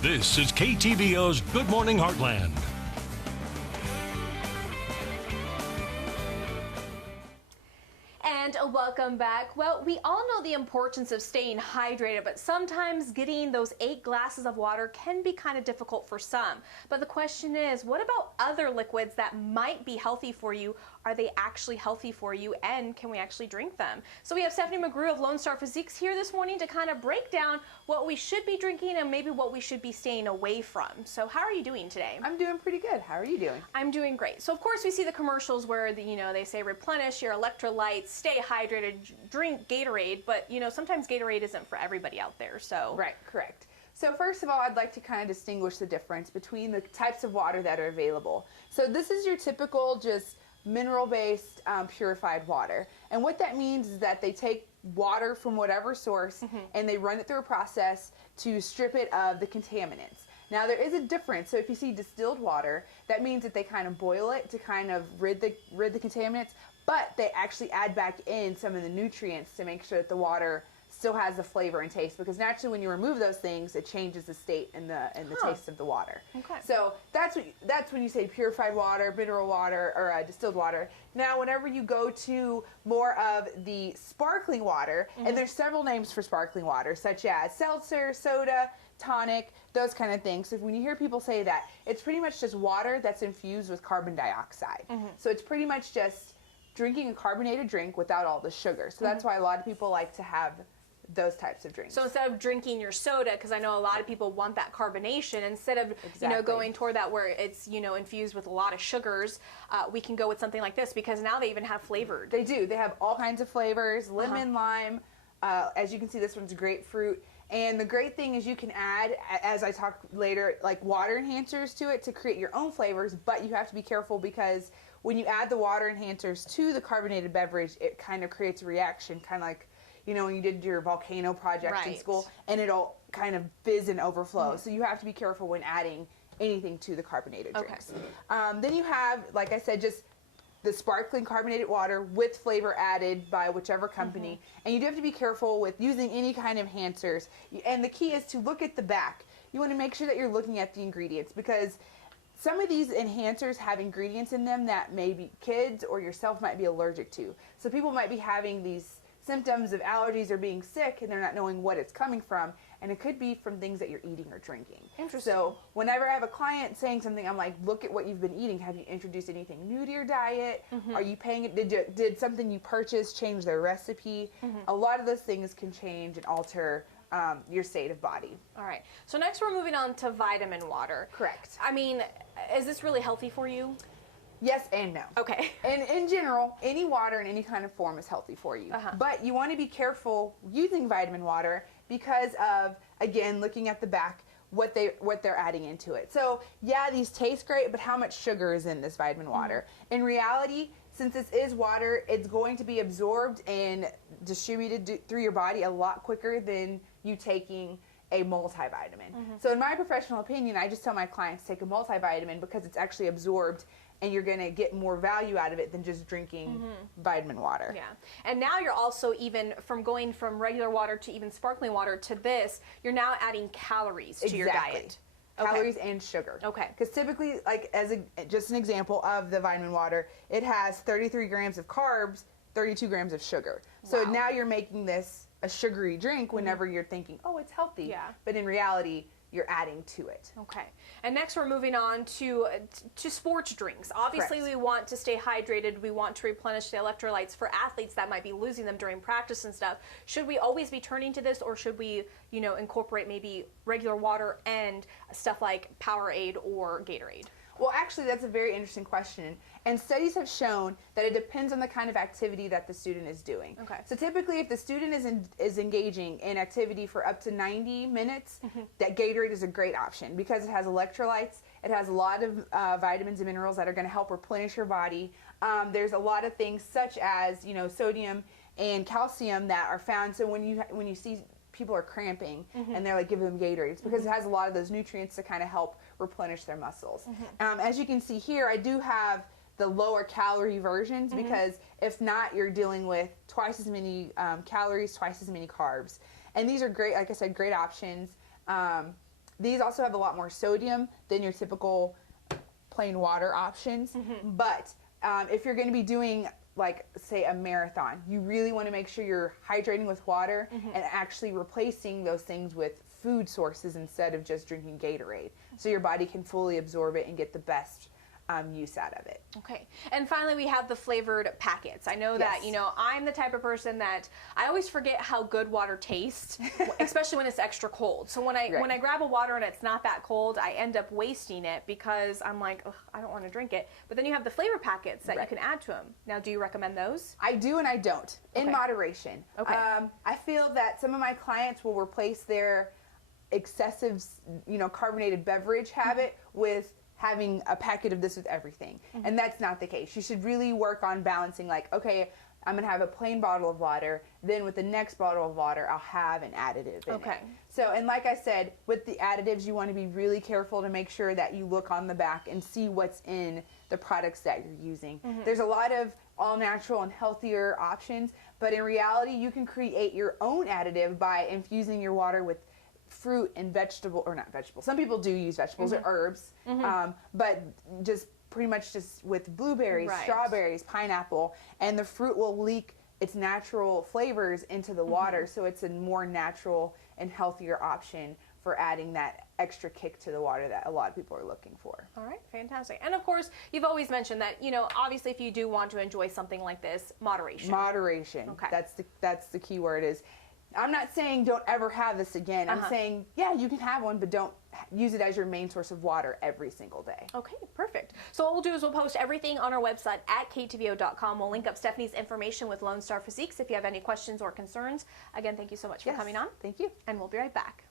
This is KTVO's Good Morning Heartland. And welcome back. Well, we all know the importance of staying hydrated, but sometimes getting those 8 glasses of water can be kind of difficult for some. But the question is, what about other liquids that might be healthy for you? Are they actually healthy for you, and can we actually drink them? So we have Stephanie McGrew of Lone Star Physiques here this morning to kind of break down what we should be drinking and maybe what we should be staying away from. So how are you doing today? I'm doing pretty good. How are you doing? I'm doing great. So of course we see the commercials where they say replenish your electrolytes, stay hydrated, drink Gatorade, but sometimes Gatorade isn't for everybody out there. So Right, correct. So first of all, I'd like to kind of distinguish the difference between the types of water that are available. So this is your typical just mineral-based purified water. And what that means is that they take water from whatever source and they run it through a process to strip it of the contaminants. Now there is a difference. So if you see distilled water, that means that they kind of boil it to kind of rid the contaminants, but they actually add back in some of the nutrients to make sure that the water still has the flavor and taste, because naturally when you remove those things, it changes the state and the taste of the water. Okay. So that's when you say purified water, mineral water, or distilled water. Now, whenever you go to more of the sparkling water, and there's several names for sparkling water, such as seltzer, soda, tonic, those kind of things. So when you hear people say that, it's pretty much just water that's infused with carbon dioxide. So it's pretty much just drinking a carbonated drink without all the sugar. So that's why a lot of people like to have those types of drinks. So instead of drinking your soda, because I know a lot of people want that carbonation, instead of going toward that where it's infused with a lot of sugars, we can go with something like this, because now they even have flavored. They do. They have all kinds of flavors: lemon, lime. As you can see, this one's grapefruit. And the great thing is you can add, as I talk later, like water enhancers to it to create your own flavors. But you have to be careful, because when you add the water enhancers to the carbonated beverage, it kind of creates a reaction, kind of like when you did your volcano project in school, and it'll kind of fizz and overflow. So you have to be careful when adding anything to the carbonated drinks. Then you have, like I said, just the sparkling carbonated water with flavor added by whichever company. And you do have to be careful with using any kind of enhancers. And the key is to look at the back. You want to make sure that you're looking at the ingredients, because some of these enhancers have ingredients in them that maybe kids or yourself might be allergic to. So people might be having these symptoms of allergies or being sick, and they're not knowing what it's coming from, and it could be from things that you're eating or drinking. Interesting. So whenever I have a client saying something, I'm like, look at what you've been eating. Have you introduced anything new to your diet? Are you paying it? Did something you purchased change their recipe? A lot of those things can change and alter your state of body. All right. So next we're moving on to vitamin water. Correct. I mean, is this really healthy for you? Yes and no. Okay. And in general, any water in any kind of form is healthy for you. But you want to be careful using vitamin water because of, again, looking at the back, what they're adding into it. So yeah, these taste great, but how much sugar is in this vitamin water? In reality, since this is water, it's going to be absorbed and distributed through your body a lot quicker than you taking a multivitamin. So in my professional opinion, I just tell my clients to take a multivitamin, because it's actually absorbed and you're going to get more value out of it than just drinking vitamin water. Yeah. And now you're also, even from going from regular water to even sparkling water to this, you're now adding calories to your diet. Calories and sugar. Okay. Because typically, like just an example of the vitamin water, it has 33 grams of carbs, 32 grams of sugar. So now you're making this a sugary drink whenever you're thinking, oh, it's healthy. Yeah. But in reality, you're adding to it. Okay. And next we're moving on to sports drinks. Obviously, Correct. we want to stay hydrated. We want to replenish the electrolytes for athletes that might be losing them during practice and stuff. Should we always be turning to this, or should we, incorporate maybe regular water and stuff like Powerade or Gatorade? Well, actually, that's a very interesting question. And studies have shown that it depends on the kind of activity that the student is doing. Okay. So typically, if the student is engaging in activity for up to 90 minutes, that Gatorade is a great option, because it has electrolytes. It has a lot of vitamins and minerals that are going to help replenish your body. There's a lot of things such as sodium and calcium that are found. So when you see people are cramping and they're like, give them Gatorade, it's because it has a lot of those nutrients to kind of help replenish their muscles. As you can see here, I do have the lower calorie versions, because if not, you're dealing with twice as many calories, twice as many carbs. And these are great, like I said, great options. These also have a lot more sodium than your typical plain water options. But if you're going to be doing, like, say, a marathon, you really want to make sure you're hydrating with water and actually replacing those things with food sources instead of just drinking Gatorade, so your body can fully absorb it and get the best use out of it. Okay. And finally, we have the flavored packets. I know that, you know, I'm the type of person that I always forget how good water tastes, especially when it's extra cold. So when I grab a water and it's not that cold, I end up wasting it because I'm like, ugh, I don't want to drink it. But then you have the flavor packets that you can add to them. Now, do you recommend those? I do and I don't, in moderation. Okay. I feel that some of my clients will replace their excessive, you know, carbonated beverage habit with having a packet of this with everything. And that's not the case. You should really work on balancing, like, okay, I'm going to have a plain bottle of water, then with the next bottle of water, I'll have an additive in it. So, and like I said, with the additives, you want to be really careful to make sure that you look on the back and see what's in the products that you're using. There's a lot of all natural and healthier options, but in reality, you can create your own additive by infusing your water with fruit and vegetable, or not vegetable. Some people do use vegetables or herbs, but just pretty much just with blueberries, strawberries, pineapple, and the fruit will leak its natural flavors into the water, so it's a more natural and healthier option for adding that extra kick to the water that a lot of people are looking for. All right, fantastic. And of course, you've always mentioned that, you know, obviously if you do want to enjoy something like this, moderation. Moderation. Okay. That's the key word. Is I'm not saying don't ever have this again. I'm saying, yeah, you can have one, but don't use it as your main source of water every single day. Okay, perfect. So what we'll do is we'll post everything on our website at KTVO.com. We'll link up Stephanie's information with Lone Star Physiques if you have any questions or concerns. Again, thank you so much for coming on. Thank you. And we'll be right back.